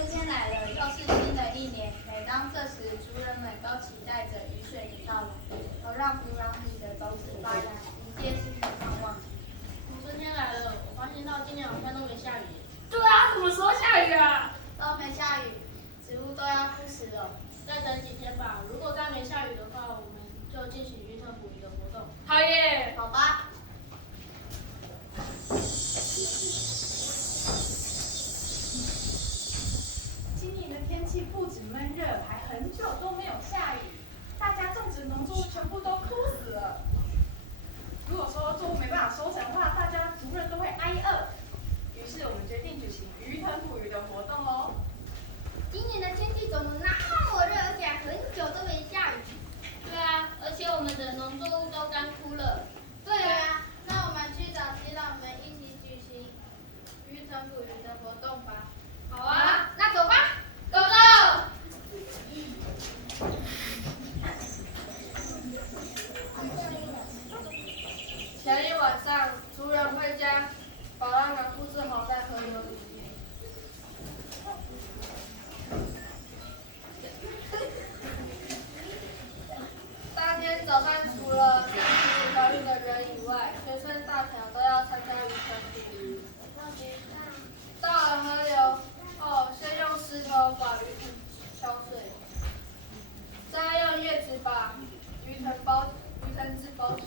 春天来了，又是新的一年。每当这时，族人们都期待着雨水的到来，而让土壤里的种子发芽，迎接新的盼望。春天来了，我发现到今年好像都没下雨。对啊，什么时候下雨啊？都没下雨，植物都要枯死了。再等几天吧，如果再没下雨的话，我们就进行鱼藤捕鱼的活动。好耶！好吧。今年的天气不止闷热，还很久都没有下雨，大家种植农作物全部都枯死了。如果说作物没办法收成的话，大家族人都会挨饿。于是我们决定举行鱼藤捕鱼的活动喽。今年的天气怎么那么热，而且很久都没下雨？对啊，而且我们的农作物都干枯了。对啊，那我们去找耆老们一起举行鱼藤捕鱼的活动吧。好啊，那走吧。走喽！前一晚上，族人会将宝浪杆布置好在河流里面。当天早上，除了参与保育的人以外，全村大小都要参加渔船捕鱼。到了河流后，先用石头把鱼藤敲碎，再用叶子把鱼藤枝包起来。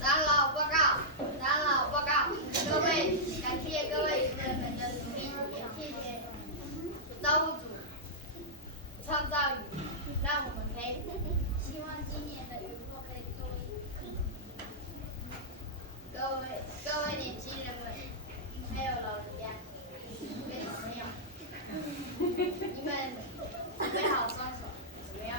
长老报告，长老报告，各位，感谢各位族人们的努力，也谢谢造物主创造雨，让我们可以。希望今年的雨后可以多一点。各位年轻人们，还有老人家，各位小朋友，你们准备好双手，我们要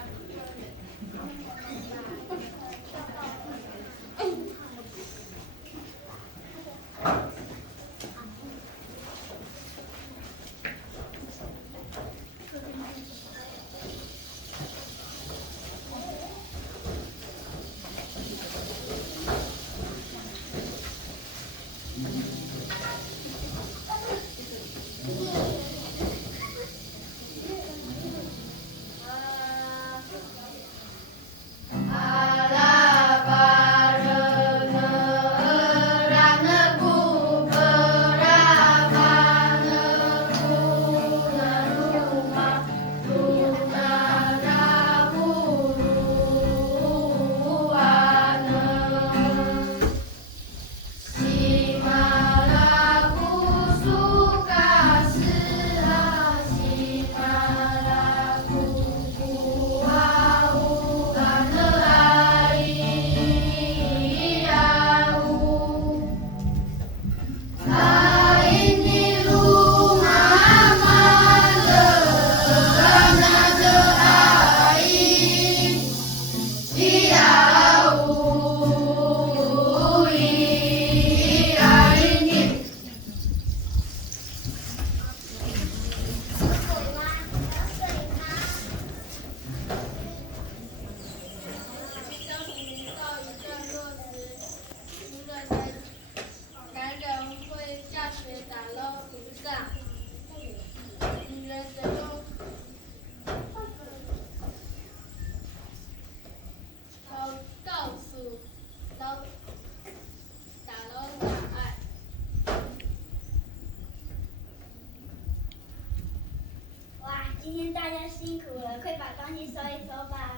今天大家辛苦了，快把东西收一收吧。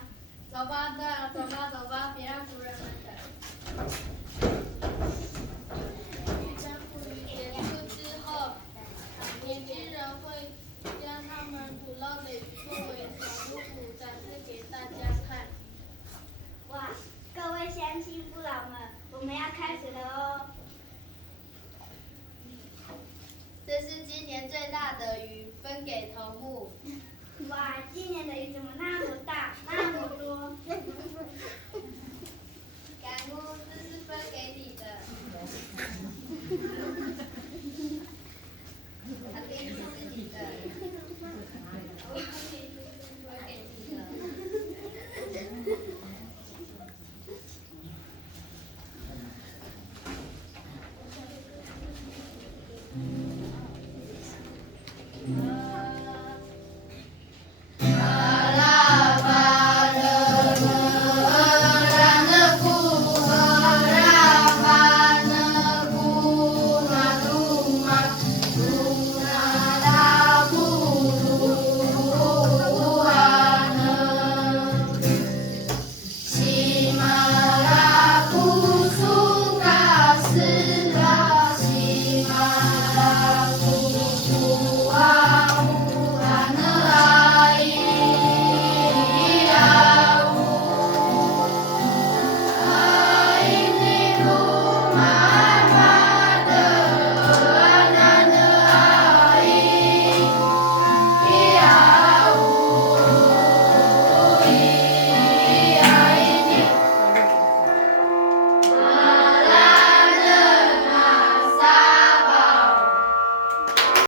走吧，对了，走吧，走吧，别让族人们等。渔村捕鱼结束之后，年轻人会将他们捕捞的鱼作为小屋捕在